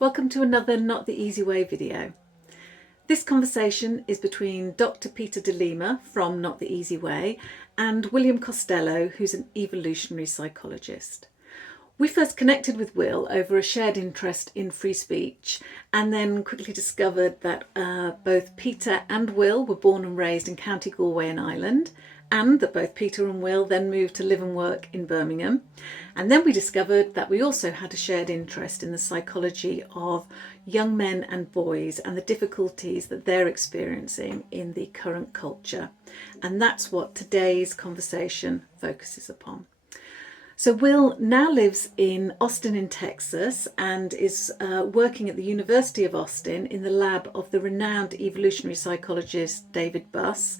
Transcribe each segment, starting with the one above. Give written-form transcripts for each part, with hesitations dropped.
Welcome to another Not the Easy Way video. This conversation is between Dr. Peter de Lima from Not the Easy Way and William Costello, who's an evolutionary psychologist. We first connected with Will over a shared interest in free speech and then quickly discovered that both Peter and Will were born and raised in County Galway in Ireland, and that both Peter and Will then moved to live and work in Birmingham. And then we discovered that we also had a shared interest in the psychology of young men and boys and the difficulties that they're experiencing in the current culture. And that's what today's conversation focuses upon. So Will now lives in Austin in Texas and is working at the University of Austin in the lab of the renowned evolutionary psychologist David Buss.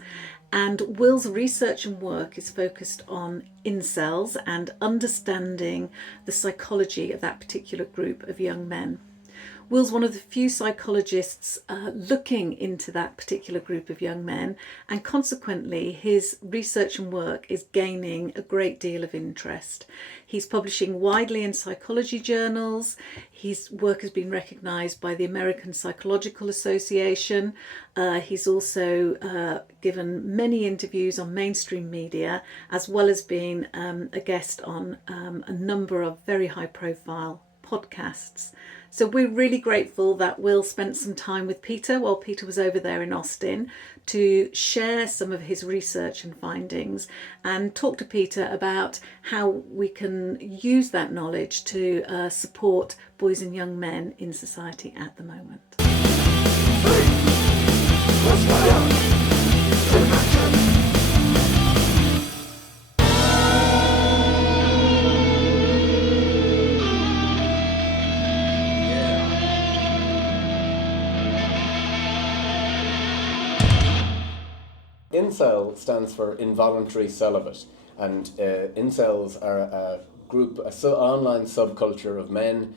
And Will's research and work is focused on incels and understanding the psychology of that particular group of young men. Will's one of the few psychologists looking into that particular group of young men, and consequently his research and work is gaining a great deal of interest. He's publishing widely in psychology journals. His work has been recognised by the American Psychological Association. He's also given many interviews on mainstream media, as well as being a guest on a number of very high-profile podcasts. So we're really grateful that Will spent some time with Peter while Peter was over there in Austin to share some of his research and findings and talk to Peter about how we can use that knowledge to support boys and young men in society at the moment. Incel stands for involuntary celibate, and incels are a group, online subculture of men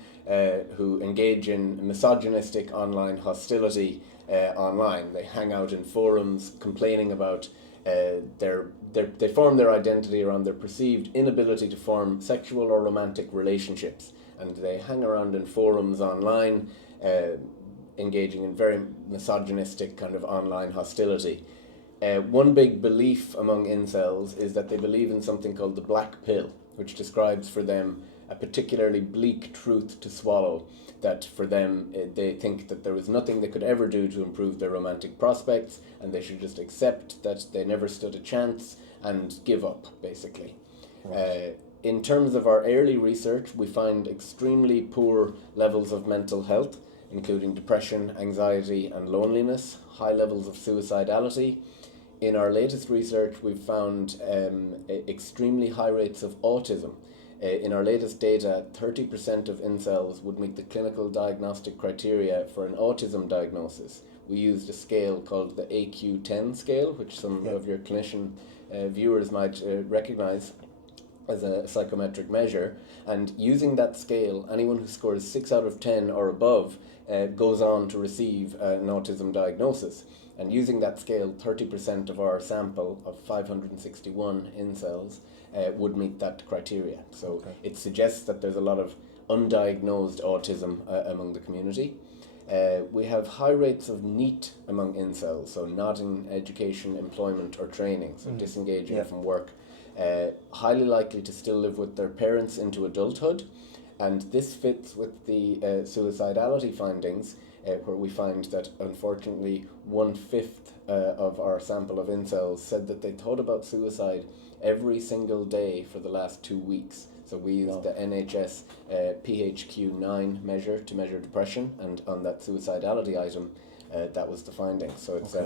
who engage in misogynistic online hostility online. They hang out in forums complaining about they form their identity around their perceived inability to form sexual or romantic relationships, and they hang around in forums online engaging in very misogynistic kind of online hostility. One big belief among incels is that they believe in something called the black pill, which describes for them a particularly bleak truth to swallow, that for them they think that there was nothing they could ever do to improve their romantic prospects, and they should just accept that they never stood a chance and give up, basically. Right. In terms of our early research, we find extremely poor levels of mental health, including depression, anxiety and loneliness, high levels of suicidality. In our latest research, we've found extremely high rates of autism. In our latest data, 30% of incels would meet the clinical diagnostic criteria for an autism diagnosis. We used a scale called the AQ10 scale, which some of your clinician viewers might recognise as a psychometric measure. And using that scale, anyone who scores 6 out of 10 or above goes on to receive an autism diagnosis. And using that scale, 30% of our sample of 561 incels would meet that criteria. So it suggests that there's a lot of undiagnosed autism among the community. We have high rates of NEET among incels, so not in education, employment or training, so disengaging from work. Highly likely to still live with their parents into adulthood. And this fits with the suicidality findings, where we find that unfortunately 1/5 of our sample of incels said that they thought about suicide every single day for the last 2 weeks. So we used the NHS PHQ-9 measure to measure depression, and on that suicidality item, that was the finding. So it's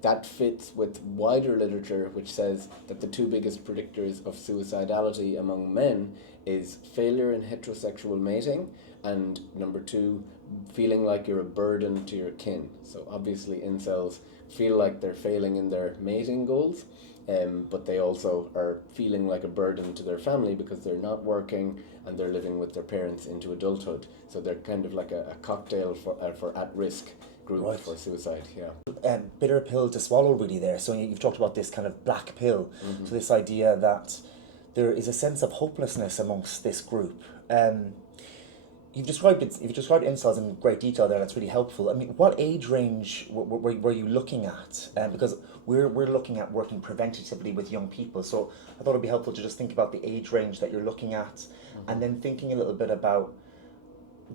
that fits with wider literature which says that the two biggest predictors of suicidality among men is failure in heterosexual mating, and number 2, feeling like you're a burden to your kin. So obviously incels feel like they're failing in their mating goals, but they also are feeling like a burden to their family because they're not working and they're living with their parents into adulthood. So they're kind of like a cocktail for at-risk group for suicide. Bitter pill to swallow, really, there. So you've talked about this kind of black pill, so this idea that there is a sense of hopelessness amongst this group. You've described it. You've described incels in great detail there. That's really helpful. I mean, what age range were you looking at? Because we're looking at working preventatively with young people. So I thought it'd be helpful to just think about the age range that you're looking at, and then thinking a little bit about.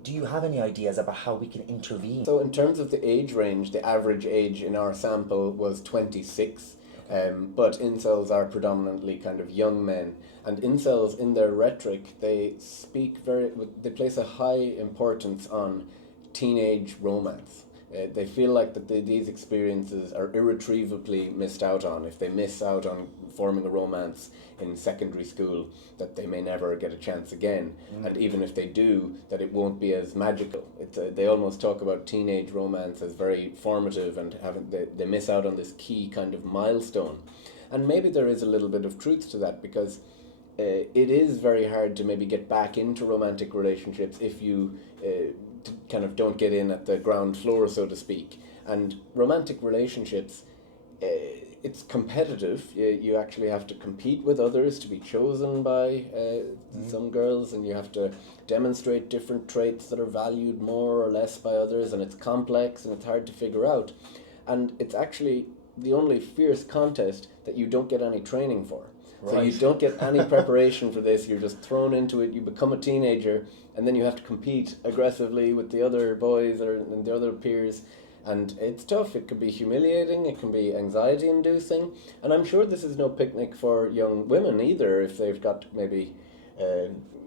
Do you have any ideas about how we can intervene? So in terms of the age range, the average age in our sample was 26. But incels are predominantly kind of young men, and incels in their rhetoric they place a high importance on teenage romance. They feel like that these experiences are irretrievably missed out on. If they miss out on forming a romance in secondary school, that they may never get a chance again, and even if they do, that it won't be as magical. They almost talk about teenage romance as very formative, and they miss out on this key kind of milestone. And maybe there is a little bit of truth to that, because it is very hard to maybe get back into romantic relationships if you kind of don't get in at the ground floor, so to speak. And romantic relationships, it's competitive. You actually have to compete with others to be chosen by some girls, and you have to demonstrate different traits that are valued more or less by others, and it's complex and it's hard to figure out. And it's actually the only fierce contest that you don't get any training for. So you don't get any preparation for this. You're just thrown into it. You become a teenager, and then you have to compete aggressively with the other boys and the other peers. And it's tough. It can be humiliating. It can be anxiety-inducing. And I'm sure this is no picnic for young women either, if they've got maybe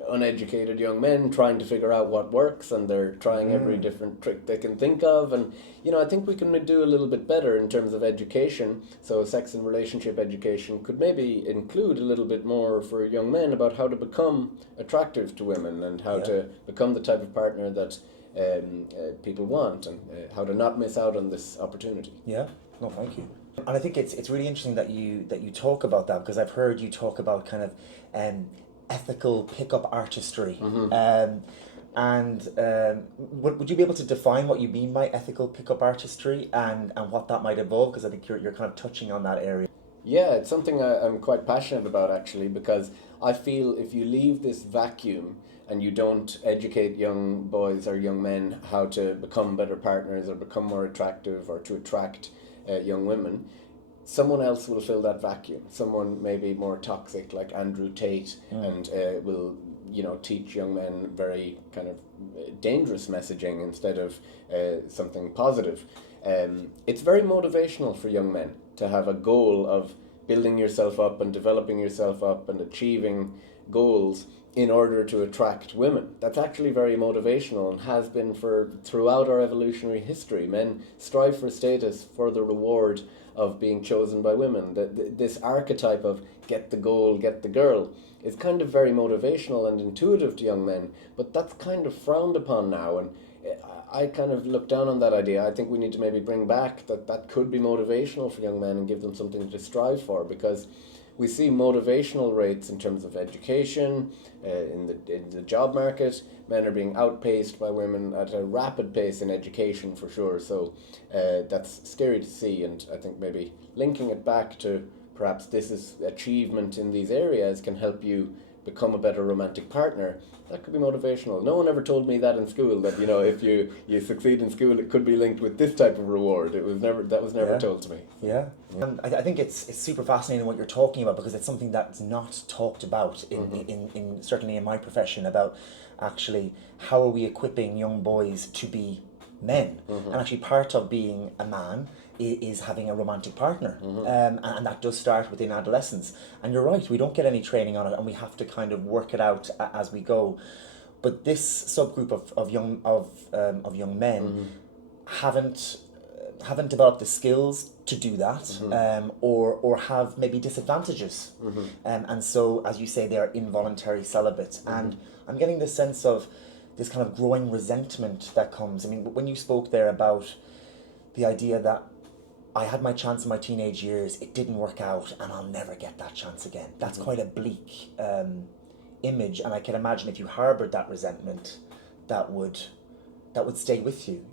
uneducated young men trying to figure out what works, and they're trying every different trick they can think of. And I think we can do a little bit better in terms of education. So sex and relationship education could maybe include a little bit more for young men about how to become attractive to women, and how to become the type of partner that people want, and how to not miss out on this opportunity. Yeah, no, thank you. And I think it's really interesting that you talk about that, because I've heard you talk about kind of ethical pickup artistry. Would you be able to define what you mean by ethical pickup artistry, and what that might involve? Because I think you're kind of touching on that area. Yeah, it's something I'm quite passionate about, actually, because I feel if you leave this vacuum and you don't educate young boys or young men how to become better partners or become more attractive or to attract young women, someone else will fill that vacuum. Someone maybe more toxic, like Andrew Tate, and will teach young men very kind of dangerous messaging instead of something positive. It's very motivational for young men to have a goal of building yourself up and developing yourself up and achieving goals in order to attract women. That's actually very motivational, and has been throughout our evolutionary history. Men strive for status, for the reward of being chosen by women. This archetype of get the goal, get the girl, is kind of very motivational and intuitive to young men, but that's kind of frowned upon now, and I kind of look down on that idea. I think we need to maybe bring back that could be motivational for young men, and give them something to strive for, because we see motivational rates in terms of education, in the job market. Men are being outpaced by women at a rapid pace in education, for sure. So that's scary to see, and I think maybe linking it back to perhaps this is achievement in these areas can help you become a better romantic partner. That could be motivational. No one ever told me that in school, that if you succeed in school, it could be linked with this type of reward. That was never told to me. Yeah. I think it's super fascinating what you're talking about, because it's something that's not talked about in certainly in my profession, about actually how are we equipping young boys to be men. And actually part of being a man is having a romantic partner, and that does start within adolescence. And you're right, we don't get any training on it, and we have to kind of work it out as we go. But this subgroup of young men haven't developed the skills to do that, or have maybe disadvantages, and so, as you say, they are involuntary celibates. And I'm getting the sense of this kind of growing resentment that comes. I mean, when you spoke there about the idea that I had my chance in my teenage years, it didn't work out, and I'll never get that chance again. That's quite a bleak image, and I can imagine if you harbored that resentment, that would stay with you.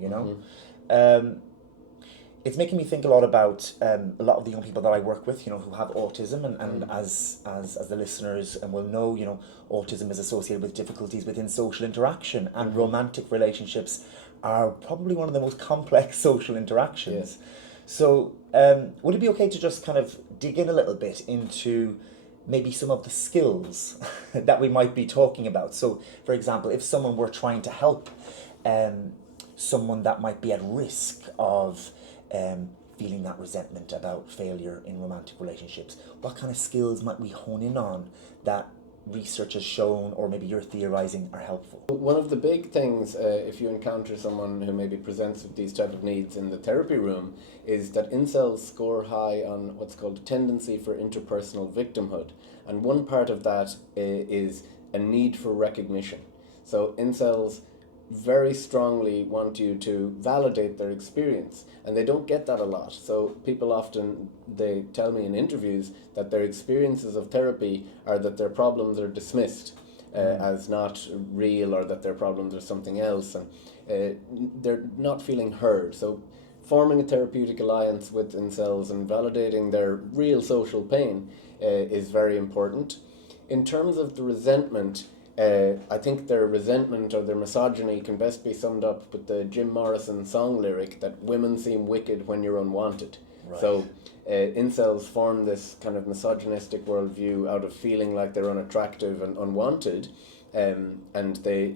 it's making me think a lot about a lot of the young people that I work with, who have autism, and as the listeners will know, autism is associated with difficulties within social interaction, and romantic relationships are probably one of the most complex social interactions. Yeah. So, would it be okay to just kind of dig in a little bit into maybe some of the skills that we might be talking about? So, for example, if someone were trying to help someone that might be at risk of feeling that resentment about failure in romantic relationships, what kind of skills might we hone in on that research has shown, or maybe you're theorizing, are helpful? One of the big things, if you encounter someone who maybe presents with these type of needs in the therapy room, is that incels score high on what's called a tendency for interpersonal victimhood. And one part of that is a need for recognition. So incels very strongly want you to validate their experience, and they don't get that a lot. So people often, they tell me in interviews that their experiences of therapy are that their problems are dismissed as not real, or that their problems are something else, and they're not feeling heard. So forming a therapeutic alliance with incels and validating their real social pain is very important. In terms of the resentment, I think their resentment or their misogyny can best be summed up with the Jim Morrison song lyric that women seem wicked when you're unwanted. Right. So incels form this kind of misogynistic worldview out of feeling like they're unattractive and unwanted, and they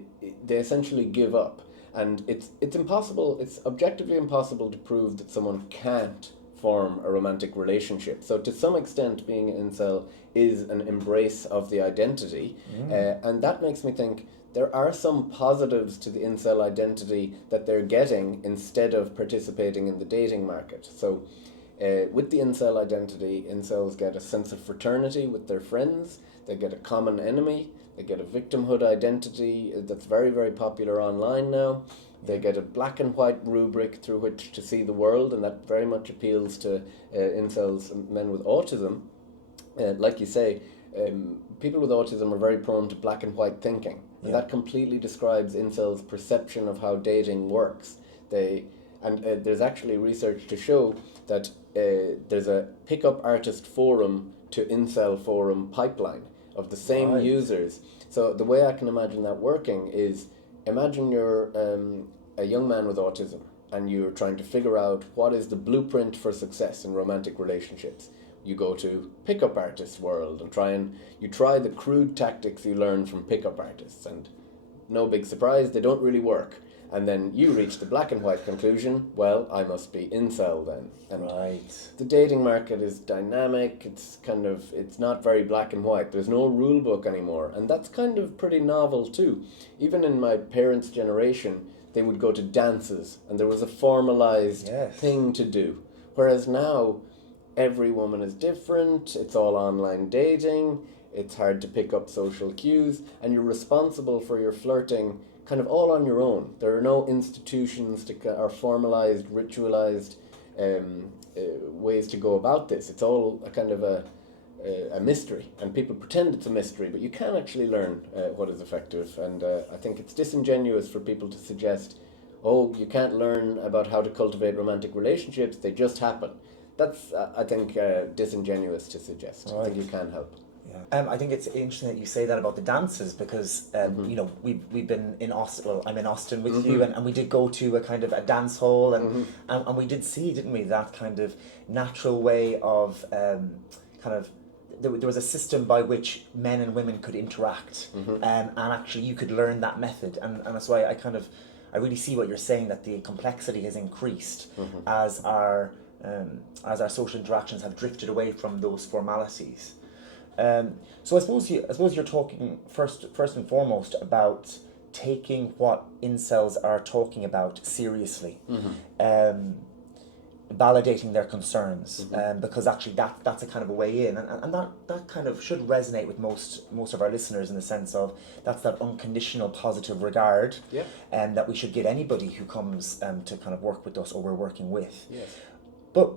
essentially give up. And it's impossible, it's objectively impossible to prove that someone can't form a romantic relationship. So to some extent, being an incel is an embrace of the identity, and that makes me think there are some positives to the incel identity that they're getting instead of participating in the dating market. So with the incel identity, incels get a sense of fraternity with their friends, they get a common enemy, they get a victimhood identity that's very, very popular online now. They get a black and white rubric through which to see the world, and that very much appeals to incels, men with autism. Like you say, people with autism are very prone to black and white thinking, and that completely describes incels' perception of how dating works. There's actually research to show that there's a pickup artist forum to incel forum pipeline of the same users. So the way I can imagine that working is, imagine you're a young man with autism and you're trying to figure out what is the blueprint for success in romantic relationships. You go to pickup artist world and you try the crude tactics you learn from pickup artists, and no big surprise, they don't really work. And then you reach the black and white conclusion, well, I must be incel then. And the dating market is dynamic, it's not very black and white. There's no rule book anymore. And that's kind of pretty novel too. Even in my parents' generation, they would go to dances and there was a formalized thing to do. Whereas now, every woman is different, it's all online dating, it's hard to pick up social cues, and you're responsible for your flirting kind of all on your own. There are no institutions or formalized, ritualized ways to go about this. It's all a kind of a mystery, and people pretend it's a mystery, but you can actually learn what is effective. And I think it's disingenuous for people to suggest, oh, you can't learn about how to cultivate romantic relationships, they just happen. That's, I think, disingenuous to suggest. I think you can help. I think it's interesting that you say that about the dances, because we've been in Austin. Well, I'm in Austin with you, and we did go to a kind of a dance hall, and we did see, didn't we, that kind of natural way of there was a system by which men and women could interact, and actually you could learn that method, and that's why I really see what you're saying, that the complexity has increased as our social interactions have drifted away from those formalities. So I suppose you're talking first and foremost about taking what incels are talking about seriously, validating their concerns, because actually that's a kind of a way in, and that kind of should resonate with most of our listeners, in the sense of that's that unconditional positive regard, and that we should give anybody who comes to kind of work with us or we're working with. Yes. But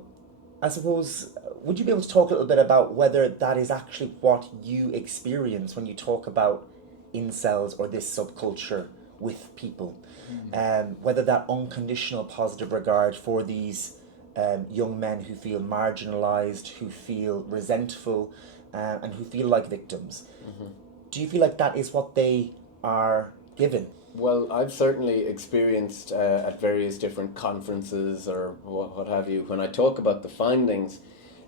I suppose, would you be able to talk a little bit about whether that is actually what you experience when you talk about incels or this subculture with people? Whether that unconditional positive regard for these young men who feel marginalized, who feel resentful, and who feel like victims. Do you feel like that is what they are given? Well, I've certainly experienced at various different conferences or what have you, when I talk about the findings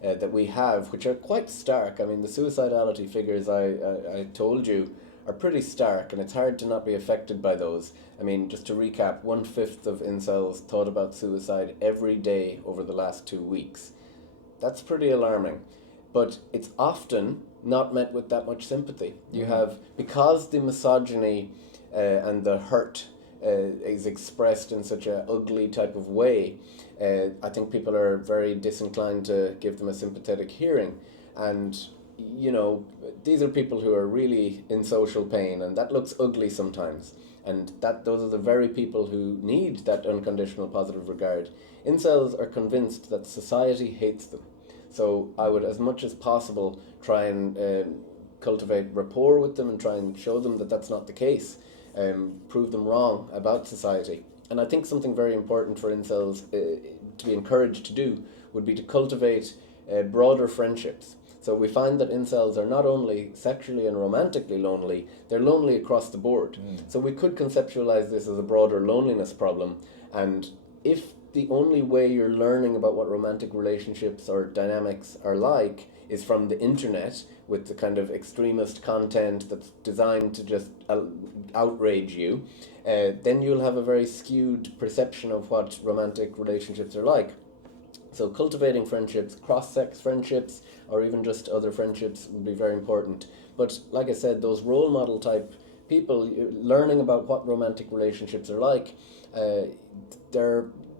that we have, which are quite stark. I mean, the suicidality figures I told you are pretty stark, and it's hard to not be affected by those. I mean, just to recap, 1/5 of incels thought about suicide every day over the last 2 weeks. That's pretty alarming. But it's often not met with that much sympathy. You have, because the misogyny and the hurt is expressed in such an ugly type of way, I think people are very disinclined to give them a sympathetic hearing. And, you know, these are people who are really in social pain, and that looks ugly sometimes. And those are the very people who need that unconditional positive regard. Incels are convinced that society hates them. So I would, as much as possible, try and cultivate rapport with them and try and show them that that's not the case. Prove them wrong about society. And I think something very important for incels to be encouraged to do would be to cultivate broader friendships. So we find that incels are not only sexually and romantically lonely, they're lonely across the board. So we could conceptualize this as a broader loneliness problem. And if the only way you're learning about what romantic relationships or dynamics are like is from the internet, with the kind of extremist content that's designed to just outrage you, then you'll have a very skewed perception of what romantic relationships are like. So cultivating friendships, cross-sex friendships, or even just other friendships would be very important. But like I said, those role model type people, learning about what romantic relationships are like,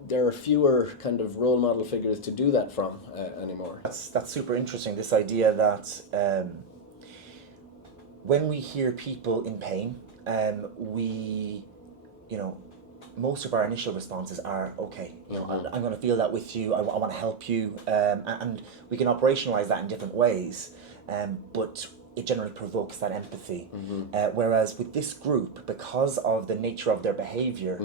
there are fewer kind of role model figures to do that from anymore. That's super interesting, this idea that when we hear people in pain, we, you know, most of our initial responses are, okay, you know, I'm going to feel that with you, I want to help you, and we can operationalize that in different ways, but it generally provokes that empathy. Whereas with this group, because of the nature of their behavior,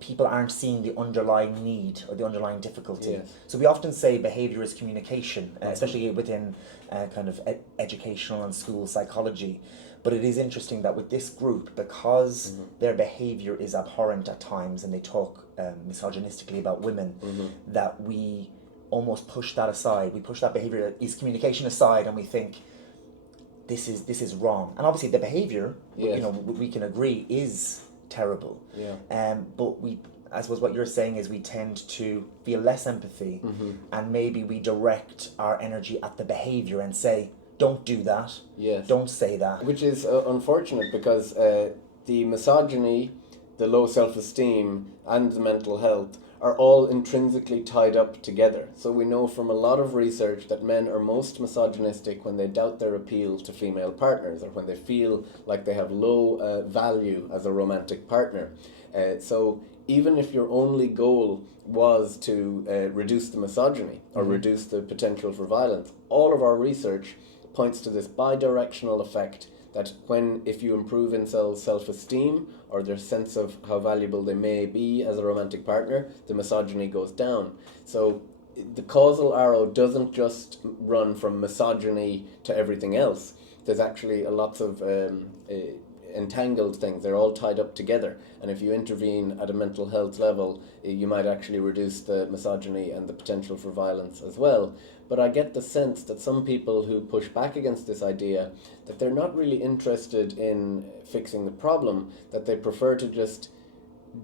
people aren't seeing the underlying need or the underlying difficulty. Yes. So we often say behavior is communication, especially within kind of educational and school psychology. But it is interesting that with this group, because their behavior is abhorrent at times and they talk misogynistically about women, that we almost push that aside. We push that behavior that is communication aside, and we think this is wrong. And obviously the behavior, Yes. you know, we can agree is terrible. Yeah. But I suppose what you're saying is we tend to feel less empathy, and maybe we direct our energy at the behavior and say, don't do that. Yes. Don't say that. Which is unfortunate, because the misogyny, the low self-esteem, and the mental health are all intrinsically tied up together. So we know from a lot of research that men are most misogynistic when they doubt their appeal to female partners, or when they feel like they have low value as a romantic partner. So even if your only goal was to reduce the misogyny or reduce the potential for violence, all of our research points to this bidirectional effect that if you improve incels' self-esteem or their sense of how valuable they may be as a romantic partner, the misogyny goes down. So the causal arrow doesn't just run from misogyny to everything else. There's actually lots of entangled things. They're all tied up together. And if you intervene at a mental health level, you might actually reduce the misogyny and the potential for violence as well. But I get the sense that some people who push back against this idea, that they're not really interested in fixing the problem, that they prefer to just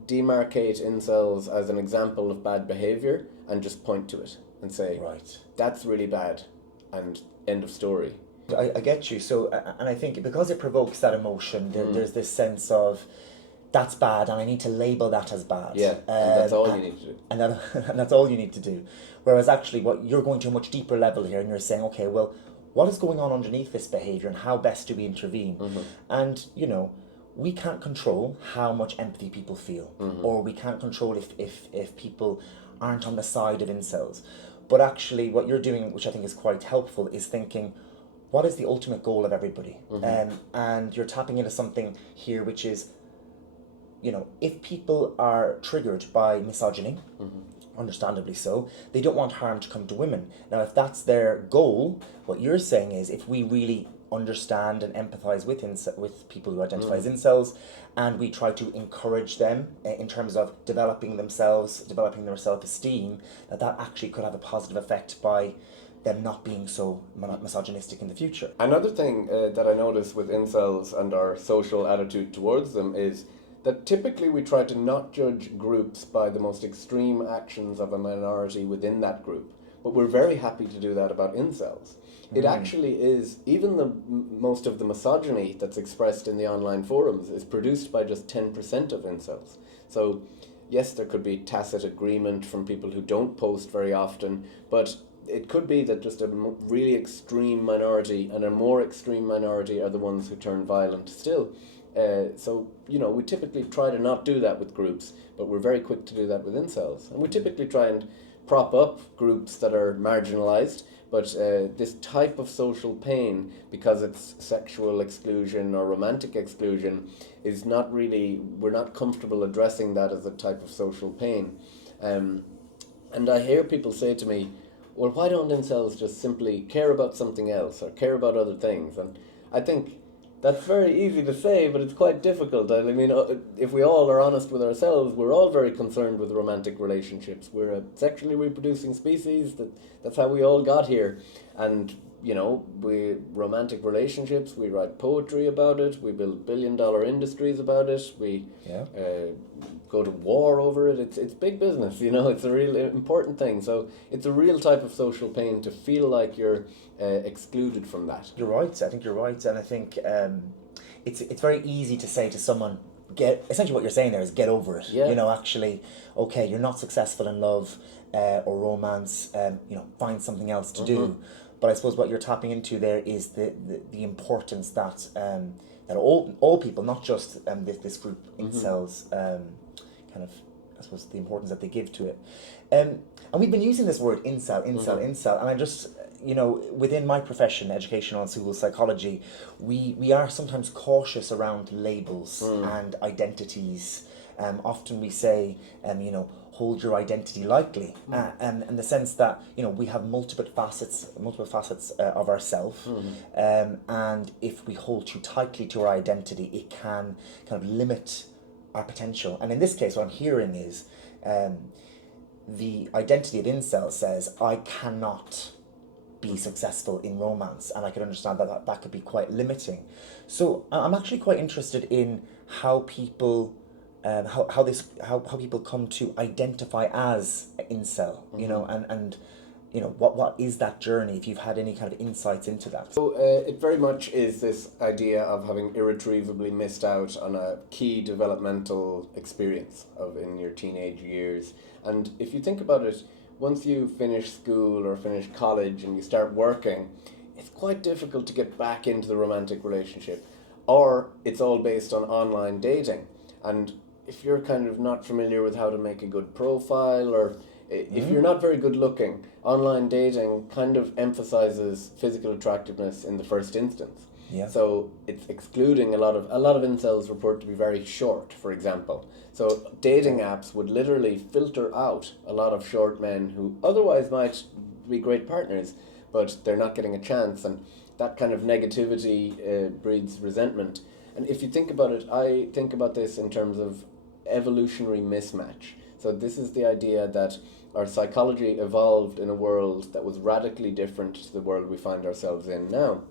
demarcate incels as an example of bad behaviour and just point to it and say, Right. that's really bad, and end of story. I get you. So, and I think because it provokes that emotion, there's this sense of, that's bad, and I need to label that as bad. Yeah, and that's all you need to do. And that's all you need to do. Whereas actually, what you're going to a much deeper level here, and you're saying, okay, well, what is going on underneath this behaviour, and how best do we intervene? And you know, we can't control how much empathy people feel, or we can't control if people aren't on the side of incels. But actually, what you're doing, which I think is quite helpful, is thinking, what is the ultimate goal of everybody? And you're tapping into something here, which is, you know, if people are triggered by misogyny, understandably so. They don't want harm to come to women. Now, if that's their goal, what you're saying is if we really understand and empathize with people who identify as incels, and we try to encourage them in terms of developing themselves, developing their self-esteem, that actually could have a positive effect by them not being so misogynistic in the future. Another thing that I notice with incels and our social attitude towards them is that typically we try to not judge groups by the most extreme actions of a minority within that group. But we're very happy to do that about incels. It actually is, even the most of the misogyny that's expressed in the online forums is produced by just 10% of incels. So yes, there could be tacit agreement from people who don't post very often, but it could be that just a really extreme minority and a more extreme minority are the ones who turn violent still. So, we typically try to not do that with groups, but we're very quick to do that with incels. And we typically try and prop up groups that are marginalized, but this type of social pain, because it's sexual exclusion or romantic exclusion, is not really, we're not comfortable addressing that as a type of social pain. And I hear people say to me, well, why don't incels just simply care about something else or care about other things? And I think that's very easy to say, but it's quite difficult. I mean, if we all are honest with ourselves, we're all very concerned with romantic relationships. We're a sexually reproducing species. That's how we all got here. And, we romantic relationships, we write poetry about it, we build billion-dollar industries about it, we go to war over it. It's big business, it's a real important thing. So it's a real type of social pain to feel like you're excluded from that. You're right. I think you're right, and I think it's very easy to say to someone, essentially what you're saying there is get over it. Yeah. Actually, okay, you're not successful in love or romance. Find something else to do. But I suppose what you're tapping into there is the importance that that all people, not just this group incels, kind of, I suppose, the importance that they give to it. And we've been using this word incel, and I just, within my profession, educational and school psychology, we are sometimes cautious around labels and identities. Often we say, hold your identity lightly, and in the sense that we have multiple facets of ourself, and if we hold too tightly to our identity, it can kind of limit our potential. And in this case, what I'm hearing is the identity of incel says, I cannot be successful in romance, and I can understand that could be quite limiting. So I'm actually quite interested in how people how people come to identify as incel, and what is that journey, if you've had any kind of insights into that. So it very much is this idea of having irretrievably missed out on a key developmental experience in your teenage years. And if you think about it, once you finish school or finish college and you start working, it's quite difficult to get back into the romantic relationship, or it's all based on online dating. And if you're kind of not familiar with how to make a good profile, or if you're not very good looking, online dating kind of emphasizes physical attractiveness in the first instance. Yeah. So it's excluding a lot of incels report to be very short, for example. So dating apps would literally filter out a lot of short men who otherwise might be great partners, but they're not getting a chance, and that kind of negativity breeds resentment. And if you think about it, I think about this in terms of evolutionary mismatch. So this is the idea that our psychology evolved in a world that was radically different to the world we find ourselves in now.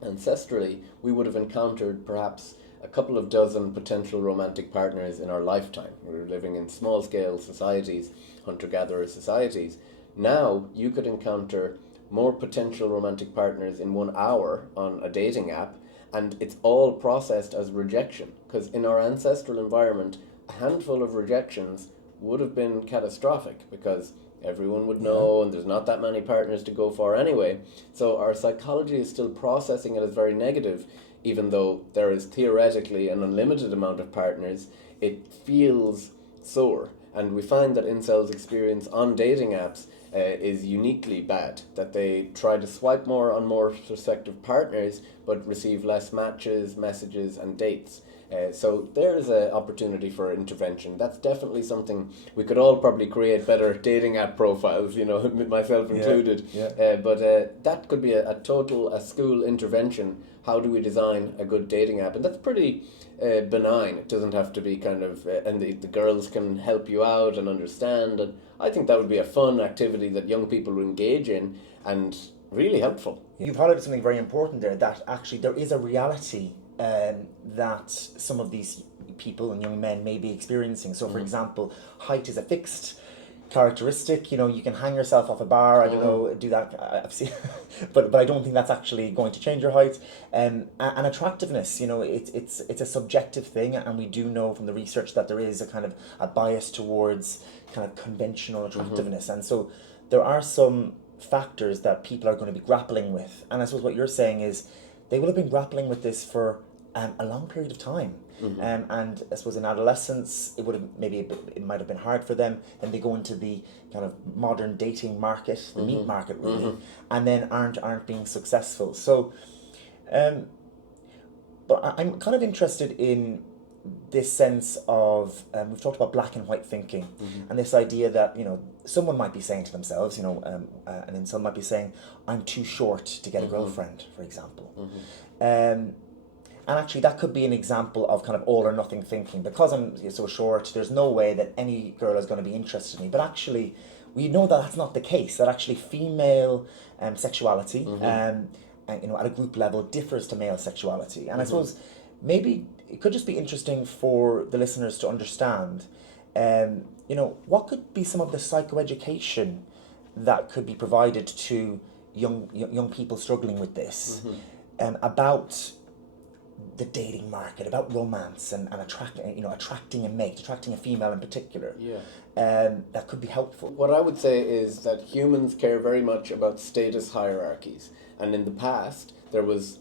Ancestrally, we would have encountered perhaps a couple of dozen potential romantic partners in our lifetime. We were living in small-scale societies, hunter-gatherer societies. Now, you could encounter more potential romantic partners in 1 hour on a dating app, and it's all processed as rejection, because in our ancestral environment, a handful of rejections would have been catastrophic, because everyone would know, and there's not that many partners to go for anyway. So our psychology is still processing it as very negative, even though there is theoretically an unlimited amount of partners. It feels sore, and we find that incels' experience on dating apps is uniquely bad, that they try to swipe more on more prospective partners but receive less matches, messages and dates. So there's an opportunity for intervention. That's definitely something we could all probably create better dating app profiles, myself included. But that could be a school intervention. How do we design a good dating app? And that's pretty benign. It doesn't have to be and the girls can help you out and understand. And I think that would be a fun activity that young people would engage in and really helpful. You've highlighted something very important there, that actually there is a reality that some of these people and young men may be experiencing. So, for example, height is a fixed characteristic. You can hang yourself off a bar. I don't know, do that. I've seen, but I don't think that's actually going to change your height. And attractiveness, it's a subjective thing, and we do know from the research that there is a kind of a bias towards kind of conventional attractiveness, and so there are some factors that people are going to be grappling with. And I suppose what you're saying is they will have been grappling with this for a long period of time. And I suppose in adolescence, it might have been hard for them. Then they go into the kind of modern dating market, the meat market really, and then aren't being successful. So, but I'm kind of interested in this sense of, we've talked about black and white thinking, and this idea that, someone might be saying to themselves, an incel might be saying, I'm too short to get a girlfriend, for example. And actually that could be an example of kind of all or nothing thinking. Because I'm so short, there's no way that any girl is going to be interested in me. But actually, we know that that's not the case, that actually female sexuality, and, at a group level differs to male sexuality. And I suppose maybe it could just be interesting for the listeners to understand, what could be some of the psychoeducation that could be provided to young people struggling with this, about the dating market, about romance and attracting a mate, attracting a female in particular. That could be helpful. What I would say is that humans care very much about status hierarchies, and in the past there was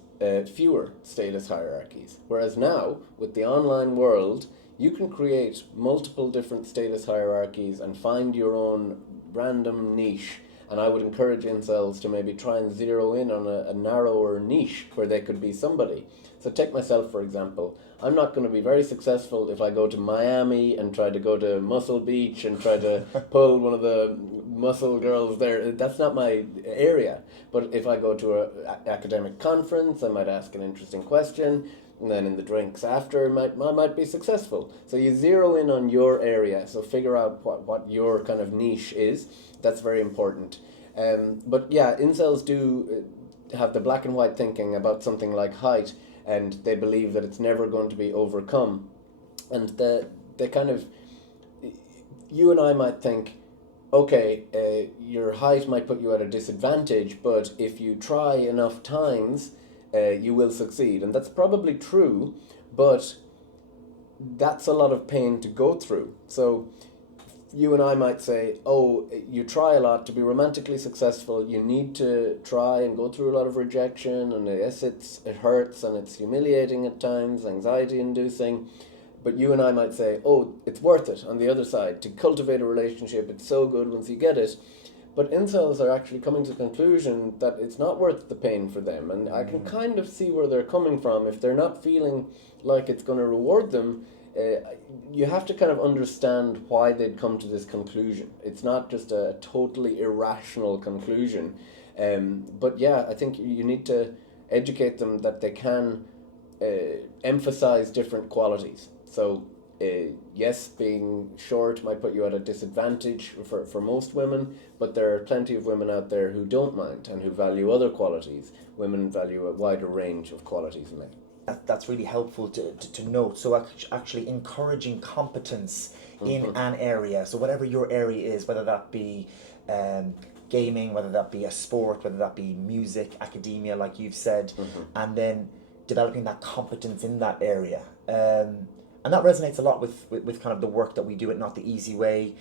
fewer status hierarchies, whereas now with the online world you can create multiple different status hierarchies and find your own random niche. And I would encourage incels to maybe try and zero in on a narrower niche where they could be somebody. So take myself, for example. I'm not going to be very successful if I go to Miami and try to go to Muscle Beach and try to pull one of the muscle girls there. That's not my area. But if I go to an academic conference, I might ask an interesting question, and then in the drinks after, I might be successful. So you zero in on your area, so figure out what your kind of niche is. That's very important. But yeah, incels do have the black and white thinking about something like height, and they believe that it's never going to be overcome. And they kind of, you and I might think, okay, your height might put you at a disadvantage, but if you try enough times, you will succeed. And that's probably true, but that's a lot of pain to go through. So you and I might say, oh, you try a lot to be romantically successful, you need to try and go through a lot of rejection, and yes, it hurts and it's humiliating at times, anxiety inducing, but you and I might say, oh, it's worth it on the other side, to cultivate a relationship, it's so good once you get it. But incels are actually coming to the conclusion that it's not worth the pain for them, and I can kind of see where they're coming from. If they're not feeling like it's going to reward them, you have to kind of understand why they'd come to this conclusion. It's not just a totally irrational conclusion. But yeah, I think you need to educate them that they can emphasize different qualities. So yes, being short might put you at a disadvantage for most women, but there are plenty of women out there who don't mind and who value other qualities. Women value a wider range of qualities in men. That's really helpful to note. So actually encouraging competence in an area. So whatever your area is, whether that be gaming, whether that be a sport, whether that be music, academia, like you've said, and then developing that competence in that area. And that resonates a lot with kind of the work that we do at Not the Easy Way.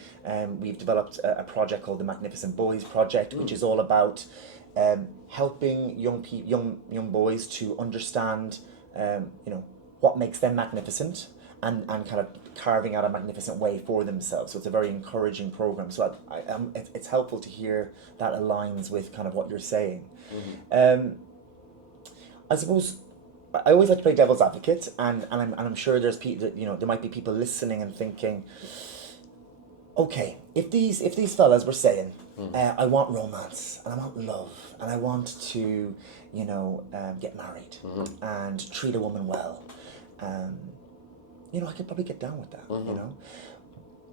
We've developed a project called the Magnificent Boys Project, which is all about helping young boys to understand what makes them magnificent, and kind of carving out a magnificent way for themselves. So it's a very encouraging program. So it's helpful to hear that aligns with kind of what you're saying. I suppose I always like to play devil's advocate, and I'm sure there's people, there might be people listening and thinking, okay, if these fellas were saying, I want romance and I want love and I want to, get married and treat a woman well, I could probably get down with that,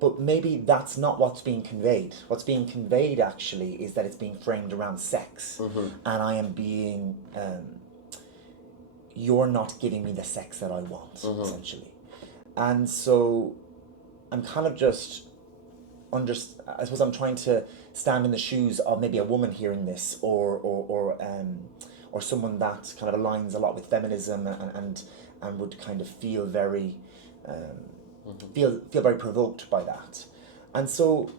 But maybe that's not what's being conveyed. What's being conveyed actually is that it's being framed around sex, and I am being, you're not giving me the sex that I want, essentially. And so I'm kind of just I suppose I'm trying to stand in the shoes of maybe a woman hearing this, or someone that kind of aligns a lot with feminism and would kind of feel very feel very provoked by that. And so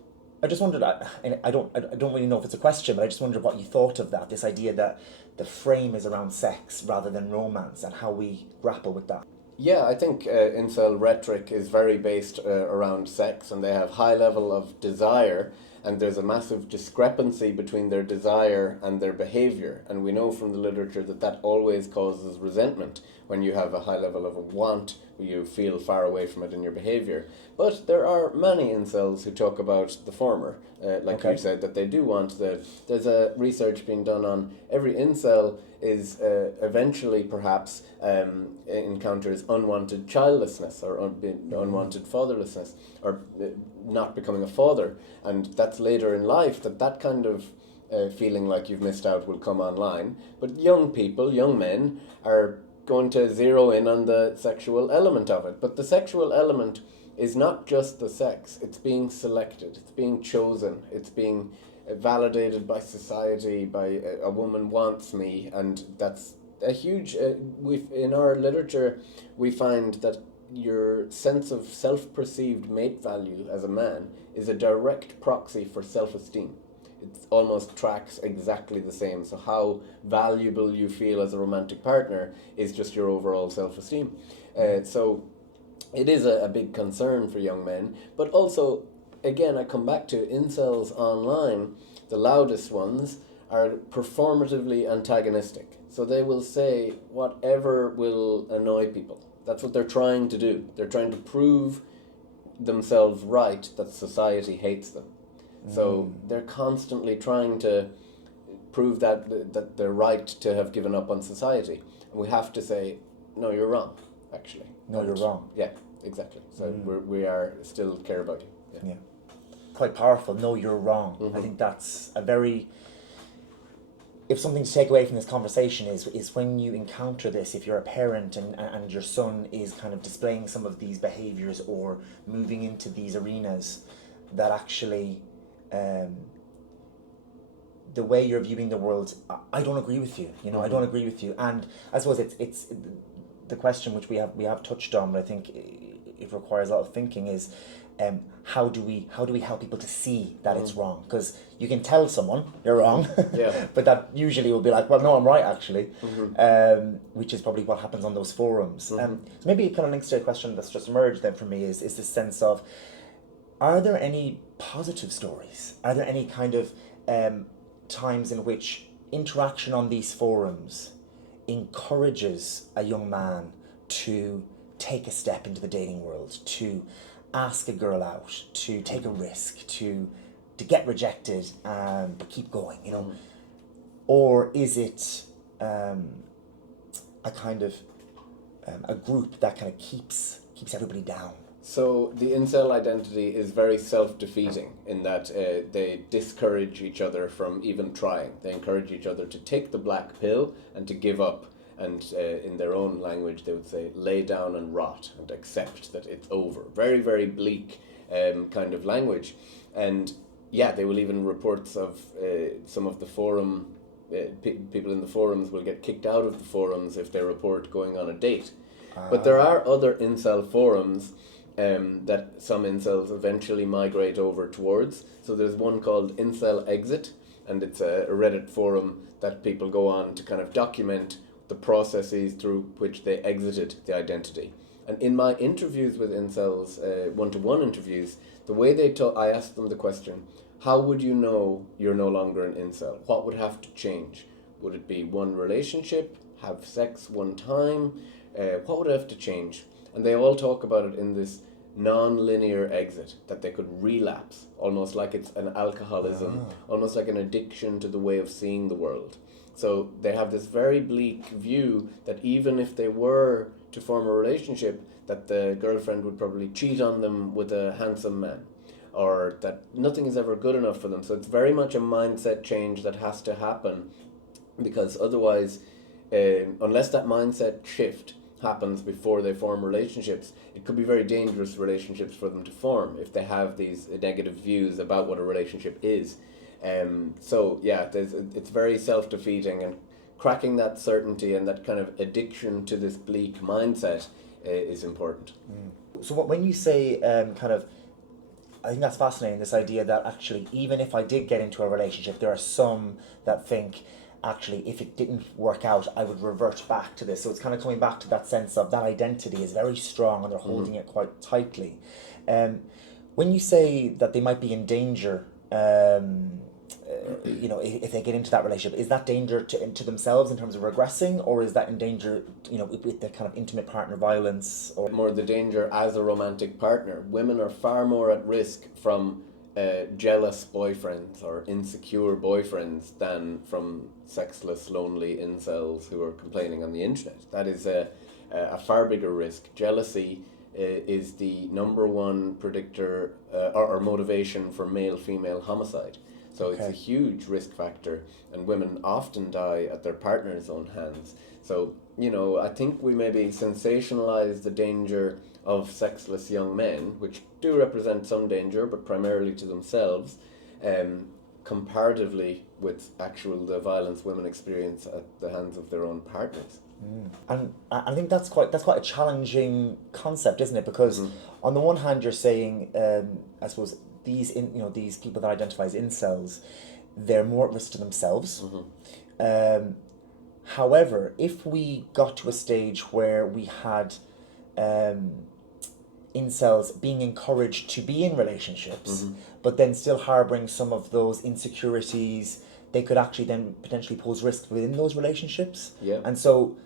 I just wondered, and I don't really know if it's a question, but I just wondered what you thought of that, this idea that the frame is around sex rather than romance, and how we grapple with that. Yeah, I think incel rhetoric is very based around sex, and they have high level of desire, and there's a massive discrepancy between their desire and their behaviour. And we know from the literature that always causes resentment. When you have a high level of a want, you feel far away from it in your behaviour. But there are many incels who talk about the former, you said, that they do want that. There's a research being done on every incel is eventually perhaps encounters unwanted childlessness or unwanted fatherlessness, or not becoming a father, and that's later in life that kind of feeling like you've missed out will come online. But young men are going to zero in on the sexual element of it. But the sexual element is not just the sex, it's being selected, it's being chosen, it's being validated by society, by a woman wants me, and that's a huge, in our literature we find that your sense of self-perceived mate value as a man is a direct proxy for self-esteem. It almost tracks exactly the same. So how valuable you feel as a romantic partner is just your overall self-esteem. So it is a big concern for young men. But also, again, I come back to incels online, the loudest ones, are performatively antagonistic. So they will say whatever will annoy people. That's what they're trying to do. They're trying to prove themselves right that society hates them. So they're constantly trying to prove that they're right to have given up on society. And we have to say, no, you're wrong, actually. No, you're wrong. Yeah, exactly. So we are still care about you. Yeah. Quite powerful. No, you're wrong. I think that's a very... If something to take away from this conversation is when you encounter this, if you're a parent and your son is kind of displaying some of these behaviours or moving into these arenas, that actually... the way you're viewing the world, I don't agree with you. I don't agree with you. And I suppose it's the question which we have touched on, but I think it requires a lot of thinking, is how do we help people to see that it's wrong? Because you can tell someone you're wrong, but that usually will be like, well, no, I'm right actually, which is probably what happens on those forums. So maybe it kind of links to a question that's just emerged then for me, is this sense of, are there any positive stories? Are there any kind of times in which interaction on these forums encourages a young man to take a step into the dating world, to ask a girl out, to take a risk, to get rejected, but keep going, Or is it a kind of a group that kind of keeps everybody down? So the incel identity is very self-defeating in that they discourage each other from even trying. They encourage each other to take the black pill and to give up. And in their own language, they would say, lay down and rot and accept that it's over. Very, very bleak kind of language. And yeah, they will even reports of some of the forum, people in the forums will get kicked out of the forums if they report going on a date. But there are other incel forums that some incels eventually migrate over towards. So there's one called Incel Exit, and it's a Reddit forum that people go on to kind of document the processes through which they exited the identity. And in my interviews with incels, one-to-one interviews, the way they talk, I asked them the question, how would you know you're no longer an incel? What would have to change? Would it be one relationship? have sex one time, what would I have to change? And they all talk about it in this non-linear exit, that they could relapse, almost like it's an alcoholism, almost like an addiction to the way of seeing the world. So they have this very bleak view that even if they were to form a relationship, that the girlfriend would probably cheat on them with a handsome man, or that nothing is ever good enough for them. So it's very much a mindset change that has to happen, because otherwise, unless that mindset shift happens before they form relationships, it could be very dangerous relationships for them to form if they have these negative views about what a relationship is. So yeah, it's very self-defeating, and cracking that certainty and that kind of addiction to this bleak mindset is important. So when you say I think that's fascinating, this idea that actually even if I did get into a relationship, there are some that think actually if it didn't work out, I would revert back to this. So it's kind of coming back to that sense of that identity is very strong and they're holding it quite tightly. When you say that they might be in danger, if they get into that relationship, is that danger to themselves in terms of regressing, or is that in danger, with the kind of intimate partner violence? Or more the danger as a romantic partner. Women are far more at risk from jealous boyfriends or insecure boyfriends than from sexless, lonely incels who are complaining on the internet. That is a far bigger risk. Jealousy is the number one predictor or motivation for male-female homicide. So it's a huge risk factor, and women often die at their partner's own hands. So, I think we maybe sensationalize the danger of sexless young men, which do represent some danger, but primarily to themselves, comparatively with the violence women experience at the hands of their own partners. And I think that's quite a challenging concept, isn't it? Because on the one hand, you're saying, I suppose these people that identify as incels, they're more at risk to themselves. However, if we got to a stage where we had incels being encouraged to be in relationships, but then still harboring some of those insecurities, they could actually then potentially pose risk within those relationships. Yeah. And so,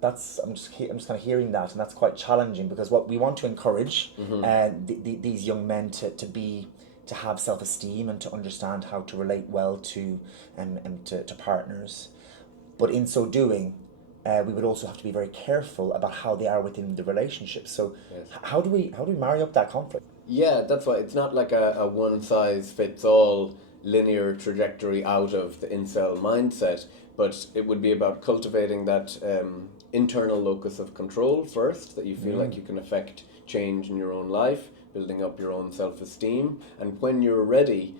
that's I'm just kind of hearing that, and that's quite challenging, because what we want to encourage these young men to have self-esteem and to understand how to relate well to partners, but in so doing, we would also have to be very careful about how they are within the relationship. So, how do we marry up that conflict? Yeah, that's why it's not like a one-size-fits-all linear trajectory out of the incel mindset, but it would be about cultivating that internal locus of control first, that you feel like you can affect change in your own life, building up your own self-esteem, and when you're ready,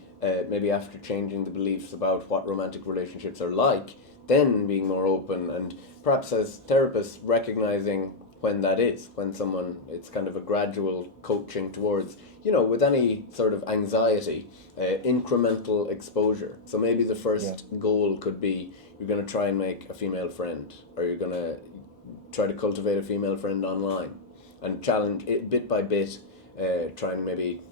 maybe after changing the beliefs about what romantic relationships are like, then being more open, and perhaps as therapists recognizing when that is, when someone, it's kind of a gradual coaching towards, with any sort of anxiety, incremental exposure. So maybe the first goal could be, you're going to try and make a female friend, or you're going to try to cultivate a female friend online, and challenge it bit by bit, try and maybe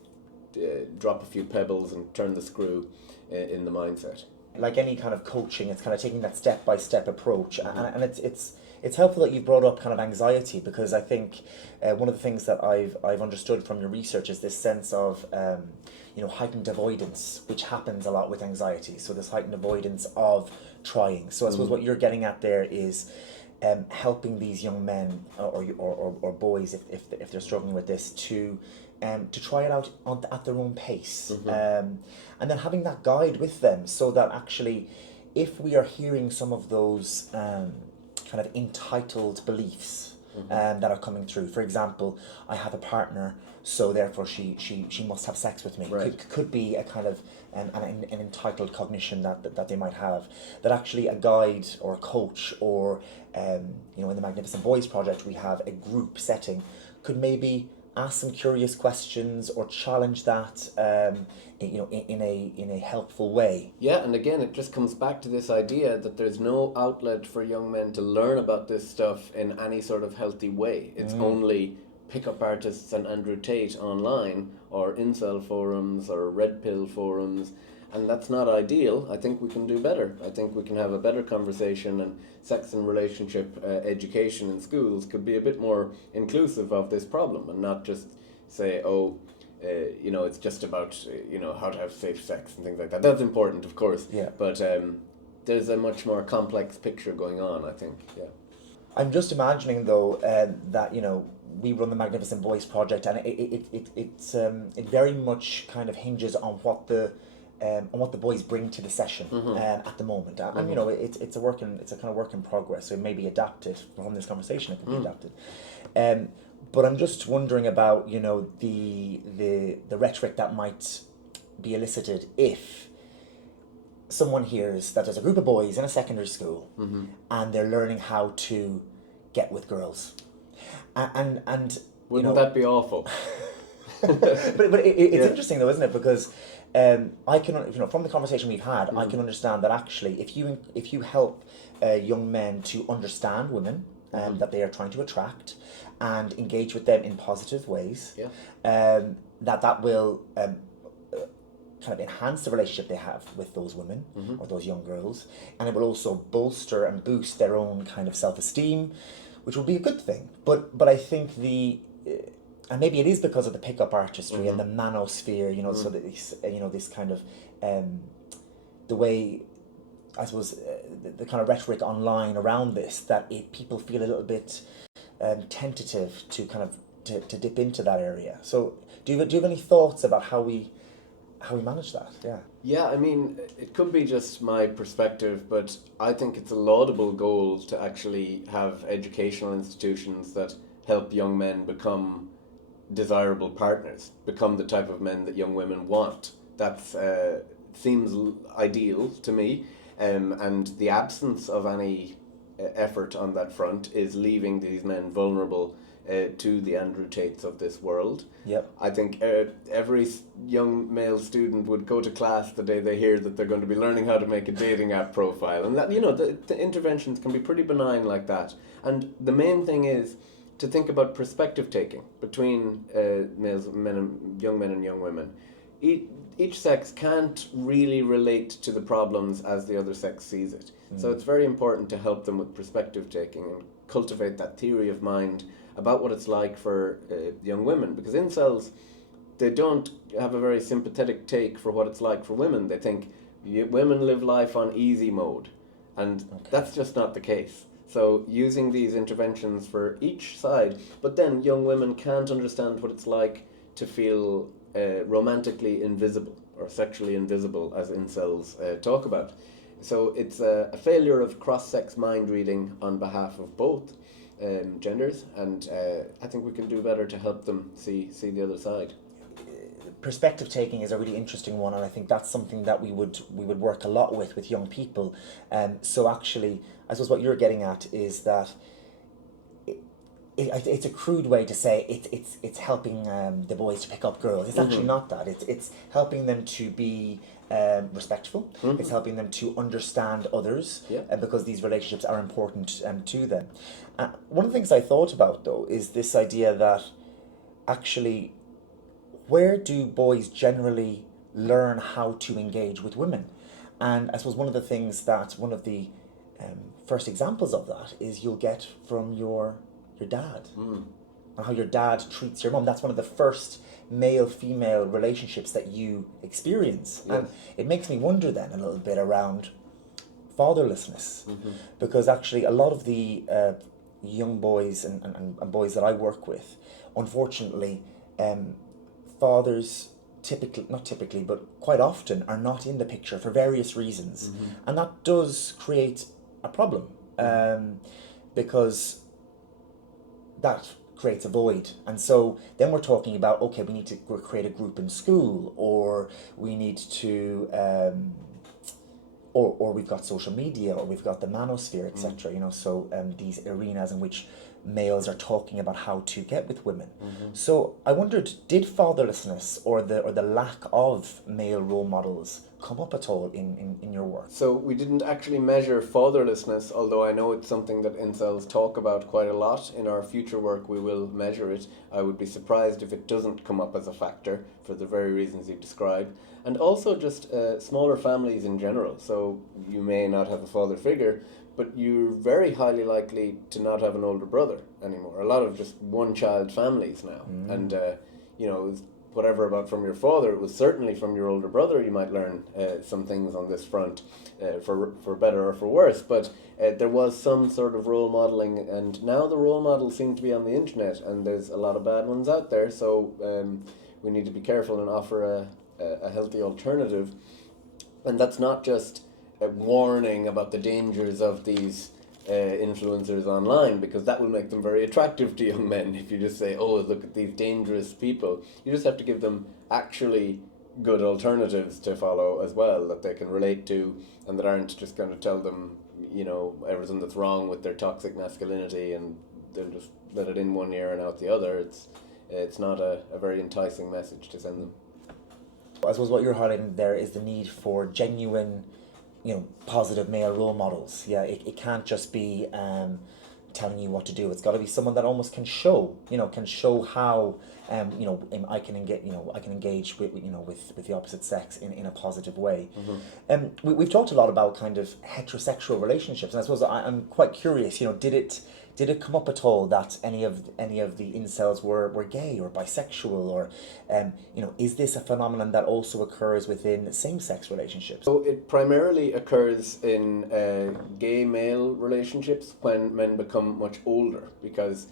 drop a few pebbles and turn the screw in the mindset. Like any kind of coaching, it's kind of taking that step-by-step approach, and it's helpful that you've brought up kind of anxiety, because I think one of the things that I've understood from your research is this sense of heightened avoidance, which happens a lot with anxiety. So this heightened avoidance of trying. So I suppose what you're getting at there is helping these young men or boys, if they're struggling with this, to try it out at their own pace, and then having that guide with them, so that actually, if we are hearing some of those kind of entitled beliefs that are coming through, for example, I have a partner, so therefore she must have sex with me. Right. Could be a kind of an entitled cognition that they might have. That actually a guide or a coach, or in the Magnificent Boys Project we have a group setting, could maybe ask some curious questions or challenge that in a helpful way. Yeah, and again, it just comes back to this idea that there's no outlet for young men to learn about this stuff in any sort of healthy way. It's only pickup artists and Andrew Tate online, or incel forums or red pill forums, and that's not ideal. I think we can do better. I think we can have a better conversation, and sex and relationship education in schools could be a bit more inclusive of this problem, and not just say, it's just about how to have safe sex and things like that. That's important, of course. Yeah. But there's a much more complex picture going on, I think. Yeah. I'm just imagining though that we run the Magnificent Boys project, and it very much kind of hinges on what the boys bring to the session at the moment, and it's a kind of work in progress. So it may be adapted from this conversation. It can be adapted, but I'm just wondering about the rhetoric that might be elicited if someone hears that there's a group of boys in a secondary school and they're learning how to get with girls, and wouldn't that be awful? but it's interesting though, isn't it? Because I can, from the conversation we've had, I can understand that actually if you help young men to understand women that they are trying to attract and engage with them in positive ways, that will kind of enhance the relationship they have with those women or those young girls, and it will also bolster and boost their own kind of self-esteem, which will be a good thing. But I think and maybe it is because of the pickup artistry and the manosphere, so that this kind of the way, I suppose, the kind of rhetoric online around this, that people feel a little bit tentative to kind of to dip into that area. So do you have any thoughts about how we manage that? Yeah, I mean, it could be just my perspective, but I think it's a laudable goal to actually have educational institutions that help young men become desirable partners, become the type of men that young women want. That seems ideal to me, and the absence of any effort on that front is leaving these men vulnerable to the Andrew Tates of this world. Yep. I think every young male student would go to class the day they hear that they're going to be learning how to make a dating app profile, and that the interventions can be pretty benign like that. And the main thing is to think about perspective taking between young men and young women. Each sex can't really relate to the problems as the other sex sees it. So it's very important to help them with perspective taking and cultivate that theory of mind about what it's like for young women, because incels, they don't have a very sympathetic take for what it's like for women. They think women live life on easy mode, and that's just not the case. So using these interventions for each side, but then young women can't understand what it's like to feel romantically invisible or sexually invisible, as incels talk about. So it's a failure of cross-sex mind reading on behalf of both genders, and I think we can do better to help them see the other side. Perspective taking is a really interesting one, and I think that's something that we would work a lot with young people. So actually, I suppose what you're getting at is that it's a crude way to say it's helping the boys to pick up girls. It's actually not that. It's helping them to be respectful. It's helping them to understand others, because these relationships are important to them. One of the things I thought about though is this idea that actually, where do boys generally learn how to engage with women? And I suppose one of the first examples of that is you'll get from your dad, and how your dad treats your mum. That's one of the first male-female relationships that you experience. And it makes me wonder then a little bit around fatherlessness, because actually a lot of the young boys and boys that I work with, unfortunately, fathers but quite often are not in the picture for various reasons. And that does create a problem, because that creates a void. And so then we're talking about, okay, we need to create a group in school, or we need to or we've got social media, or we've got the manosphere, etc. So these arenas in which males are talking about how to get with women. So I wondered, did fatherlessness or the lack of male role models come up at all in your work? So we didn't actually measure fatherlessness, although I know it's something that incels talk about quite a lot. In our future work we will measure it. I would be surprised if it doesn't come up as a factor for the very reasons you described. And also just smaller families in general. So you may not have a father figure, but you're very highly likely to not have an older brother anymore. A lot of just one-child families now. And, you know, whatever about from your father, it was certainly from your older brother you might learn some things on this front, for better or for worse. But there was some sort of role modelling, and now the role models seem to be on the internet, and there's a lot of bad ones out there, so we need to be careful and offer a healthy alternative. And that's not just a warning about the dangers of these influencers online, because that will make them very attractive to young men. If you just say, oh, look at these dangerous people, you just have to give them actually good alternatives to follow as well, that they can relate to, and that aren't just going to tell them, you know, everything that's wrong with their toxic masculinity and they'll just let it in one ear and out the other. It's not a very enticing message to send them. I suppose what you're highlighting there is the need for genuine, positive male role models. Yeah, it can't just be telling you what to do. It's got to be someone that almost can show how I can engage with the opposite sex in a positive way. We've talked a lot about kind of heterosexual relationships, and I suppose I'm quite curious. Did it come up at all that any of the incels were gay or bisexual, or is this a phenomenon that also occurs within same-sex relationships? So it primarily occurs in gay male relationships when men become much older, because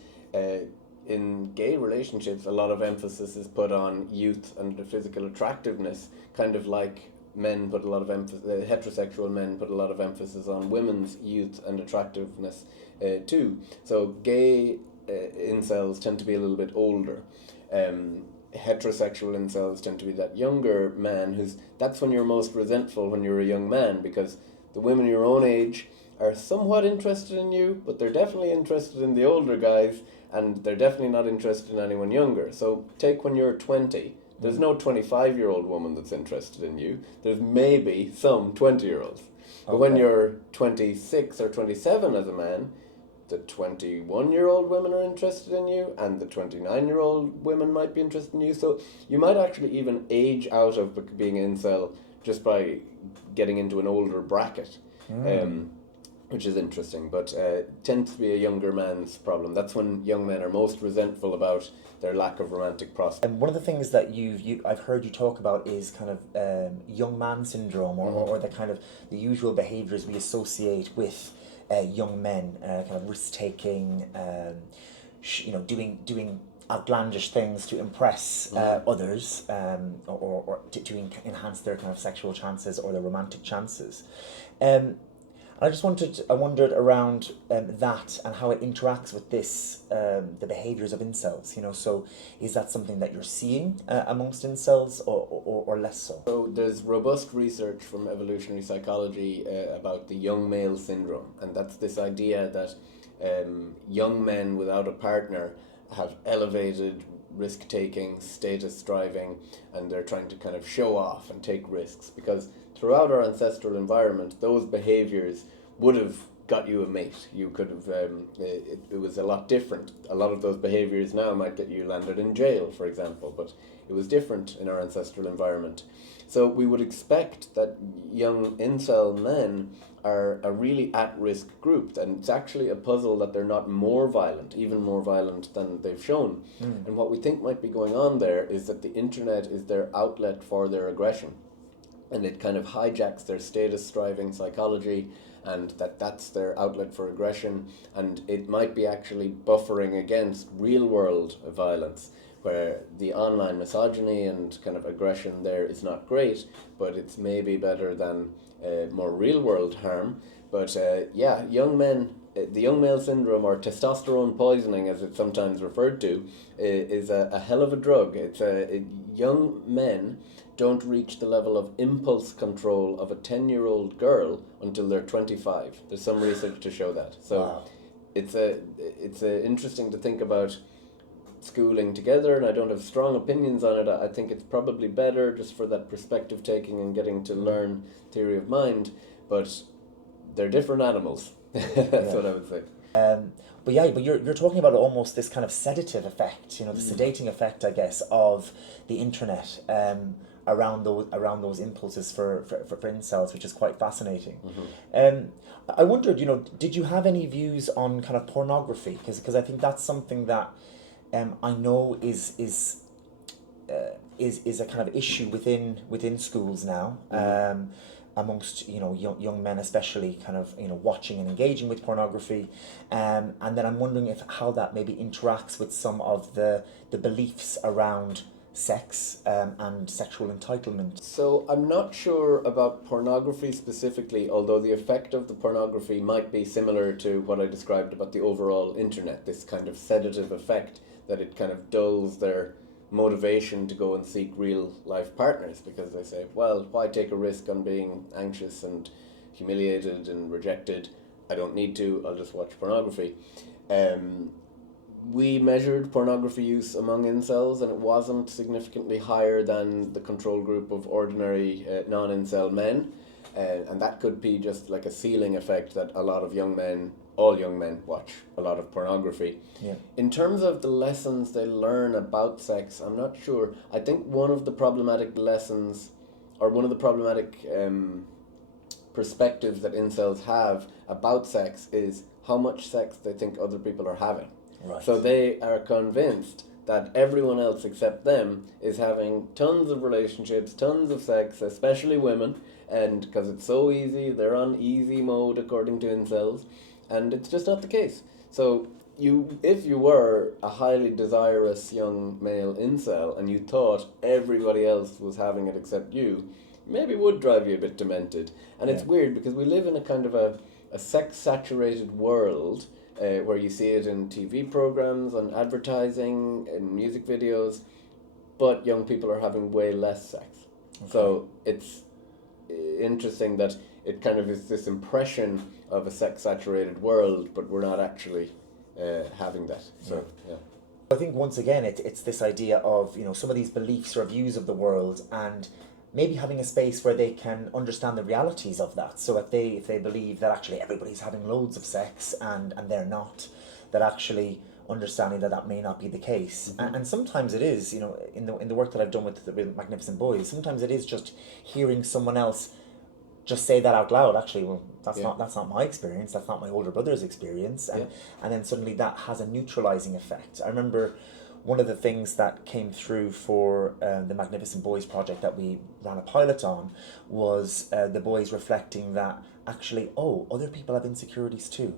in gay relationships a lot of emphasis is put on youth and physical attractiveness, kind of like men put a lot of emphasis, heterosexual men put a lot of emphasis on women's youth and attractiveness too. So gay incels tend to be a little bit older. Heterosexual incels tend to be that younger man that's when you're most resentful, when you're a young man, because the women your own age are somewhat interested in you, but they're definitely interested in the older guys, and they're definitely not interested in anyone younger. So take when you're 20. There's no 25-year-old woman that's interested in you. There's maybe some 20-year-olds. But when you're 26 or 27 as a man, the 21-year-old women are interested in you, and the 29-year-old women might be interested in you. So you might actually even age out of being an incel just by getting into an older bracket, which is interesting. But tends to be a younger man's problem. That's when young men are most resentful about their lack of romantic prospects. And one of the things that I've heard you talk about is kind of young man syndrome, or the kind of the usual behaviours we associate with young men, kind of risk taking, doing outlandish things to impress others, or to enhance their kind of sexual chances or their romantic chances. I wondered around that and how it interacts with this, the behaviours of incels. So is that something that you're seeing amongst incels, or less so? So there's robust research from evolutionary psychology about the young male syndrome, and that's this idea that young men without a partner have elevated risk-taking, status striving, and they're trying to kind of show off and take risks, because throughout our ancestral environment, those behaviours would have got you a mate. You could have, it was a lot different. A lot of those behaviours now might get you landed in jail, for example, but it was different in our ancestral environment. So we would expect that young incel men are a really at-risk group, and it's actually a puzzle that they're not more violent, even more violent than they've shown. And what we think might be going on there is that the internet is their outlet for their aggression, and it kind of hijacks their status striving psychology, and that's their outlet for aggression, and it might be actually buffering against real world violence, where the online misogyny and kind of aggression there is not great, but it's maybe better than more real world harm. But young men, the young male syndrome, or testosterone poisoning as it's sometimes referred to, is a hell of a drug. Young men don't reach the level of impulse control of a 10-year-old girl until they're 25. There's some research to show that. So Wow. it's interesting to think about schooling together, and I don't have strong opinions on it. I think it's probably better just for that perspective taking and getting to learn theory of mind, but they're different animals. That's what I would say. But you're talking about almost this kind of sedative effect, the sedating effect, I guess, of the internet around those impulses for incels, which is quite fascinating. I wondered, did you have any views on kind of pornography? Because I think that's something that I know is a kind of issue within schools now. Amongst young men, especially, kind of watching and engaging with pornography, and then I'm wondering how that maybe interacts with some of the beliefs around sex and sexual entitlement. So I'm not sure about pornography specifically, although the effect of the pornography might be similar to what I described about the overall internet, this kind of sedative effect that it kind of dulls their motivation to go and seek real life partners, because they say, well, why take a risk on being anxious and humiliated and rejected? I don't need to, I'll just watch pornography. We measured pornography use among incels, and it wasn't significantly higher than the control group of ordinary non-incel men, and that could be just like a ceiling effect that a lot of all young men watch a lot of pornography. Yeah. In terms of the lessons they learn about sex, I'm not sure. I think one of the problematic lessons, or one of the problematic perspectives that incels have about sex is how much sex they think other people are having. Right. So they are convinced that everyone else except them is having tons of relationships, tons of sex, especially women, and because it's so easy, they're on easy mode according to incels, and it's just not the case. So if you were a highly desirous young male incel and you thought everybody else was having it except you, maybe it would drive you a bit demented. And it's weird because we live in a kind of a sex-saturated world, where you see it in TV programs, on advertising, in music videos, but young people are having way less sex. Okay. So it's interesting that it kind of is this impression of a sex-saturated world, but we're not actually having that. So yeah. I think once again it's this idea of some of these beliefs or views of the world, and maybe having a space where they can understand the realities of that. So if they believe that actually everybody's having loads of sex and they're not, that actually understanding that may not be the case. Mm-hmm. And sometimes it is, in the work that I've done with the Magnificent Boys, sometimes it is just hearing someone else just say that out loud. Actually, well, that's not my experience, that's not my older brother's experience, and then suddenly that has a neutralizing effect. I remember one of the things that came through for the Magnificent Boys project that we ran a pilot on was the boys reflecting that actually, other people have insecurities too.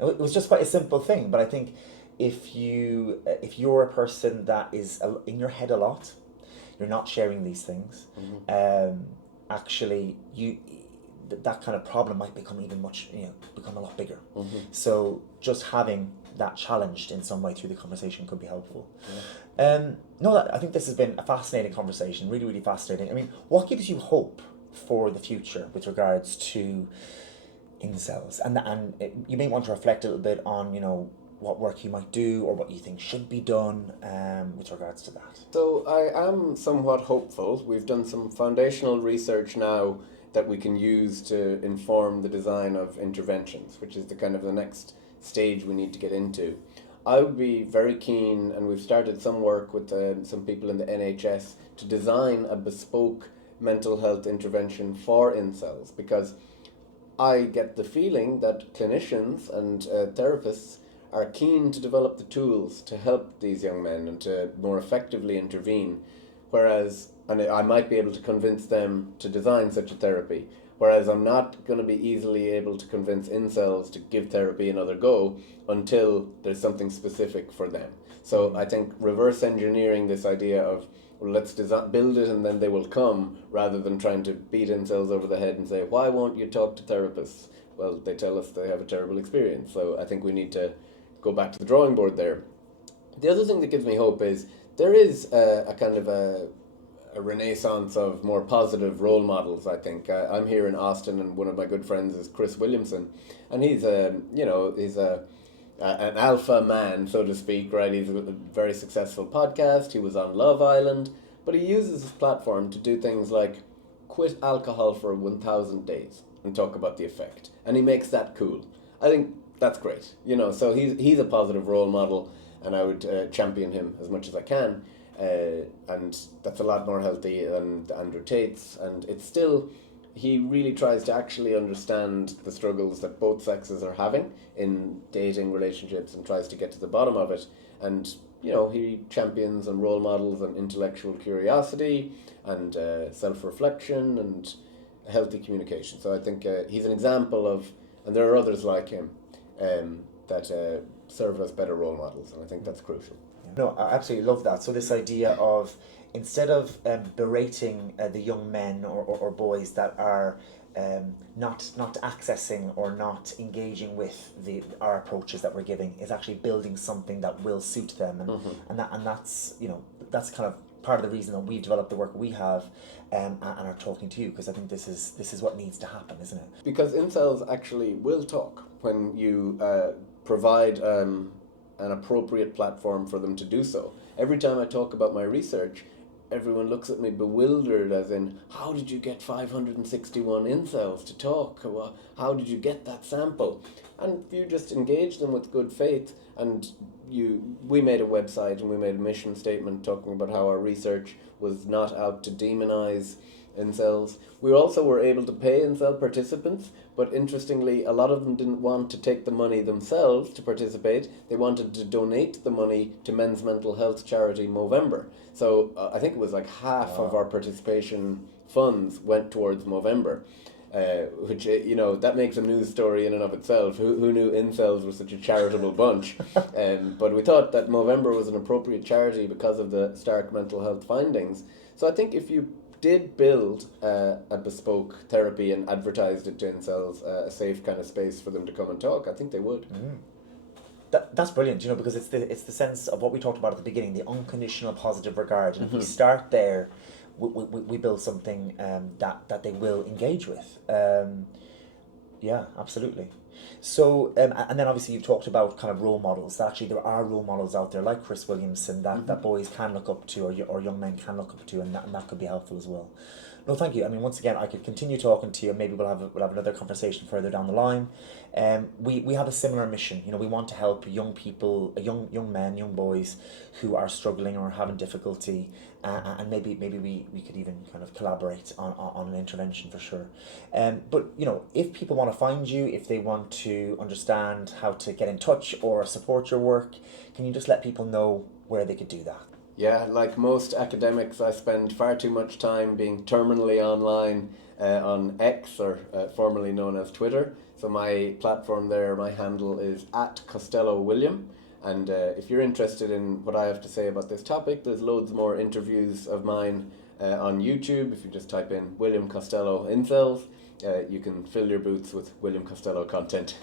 It was just quite a simple thing, but I think if you're a person that is in your head a lot, you're not sharing these things, actually that kind of problem might become become a lot bigger. Mm-hmm. So just having that challenged in some way through the conversation could be helpful. Yeah. I think this has been a fascinating conversation, really, really fascinating. I mean, what gives you hope for the future with regards to incels? And you may want to reflect a little bit on, what work you might do or what you think should be done with regards to that. So I am somewhat hopeful. We've done some foundational research now that we can use to inform the design of interventions, which is the next stage we need to get into. I would be very keen, and we've started some work with some people in the NHS to design a bespoke mental health intervention for incels, because I get the feeling that clinicians and therapists are keen to develop the tools to help these young men and to more effectively intervene, and I might be able to convince them to design such a therapy, whereas I'm not going to be easily able to convince incels to give therapy another go until there's something specific for them. So I think reverse engineering this idea of, well, let's build it and then they will come, rather than trying to beat incels over the head and say, why won't you talk to therapists? Well, they tell us they have a terrible experience. So I think we need to go back to the drawing board there. The other thing that gives me hope is there is a kind of a renaissance of more positive role models, I think. I'm here in Austin, and one of my good friends is Chris Williamson, and he's a an alpha man, so to speak, right? He's a very successful podcast. He was on Love Island, but he uses his platform to do things like quit alcohol for 1,000 days and talk about the effect. And he makes that cool. I think that's great. So he's a positive role model, and I would champion him as much as I can. And that's a lot more healthy than the Andrew Tate's, and it's still, he really tries to actually understand the struggles that both sexes are having in dating relationships and tries to get to the bottom of it. And he champions and role models and intellectual curiosity and self-reflection and healthy communication. So I think he's an example of, and there are others like him that serve as better role models, and I think that's crucial. No, I absolutely love that. So this idea of, instead of berating the young men or boys that are not accessing or not engaging with our approaches that we're giving, is actually building something that will suit them, and that's that's kind of part of the reason that we've developed the work we have, and are talking to you, because I think this is what needs to happen, isn't it? Because incels actually will talk when you provide an appropriate platform for them to do so. Every time I talk about my research, everyone looks at me bewildered, as in, how did you get 561 incels to talk? How did you get that sample? And you just engage them with good faith, and we made a website and we made a mission statement talking about how our research was not out to demonize incels. We also were able to pay incel participants, but interestingly, a lot of them didn't want to take the money themselves to participate. They wanted to donate the money to men's mental health charity Movember. So I think it was like half of our participation funds went towards Movember, which, that makes a news story in and of itself. Who knew incels were such a charitable bunch? But we thought that Movember was an appropriate charity because of the stark mental health findings. So I think if you did build a bespoke therapy and advertised it to incels, a safe kind of space for them to come and talk, I think they would. That's brilliant, because it's the sense of what we talked about at the beginning, the unconditional positive regard. And if we start there, we build something that they will engage with. Yeah, absolutely. So, and then obviously you've talked about kind of role models. That actually there are role models out there like Chris Williamson that boys can look up to, or young men can look up to, and that could be helpful as well. No, thank you. I mean, once again, I could continue talking to you, and maybe we'll have another conversation further down the line. We have a similar mission. We want to help young people, young men, young boys who are struggling or having difficulty, and maybe we could even kind of collaborate on an intervention for sure. But if people want to find you, if they want to understand how to get in touch or support your work, can you just let people know where they could do that? Yeah, like most academics, I spend far too much time being terminally online on X, or formerly known as Twitter. So my platform there, my handle is @CostelloWilliam. And if you're interested in what I have to say about this topic, there's loads more interviews of mine on YouTube. If you just type in William Costello Incels, you can fill your boots with William Costello content.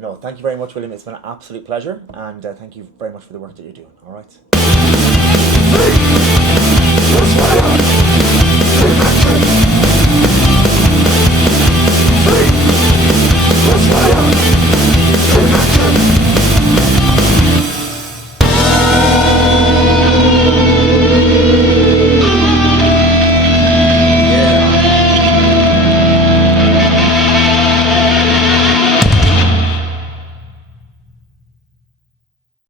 No, thank you very much, William. It's been an absolute pleasure, and thank you very much for the work that you're doing. All right.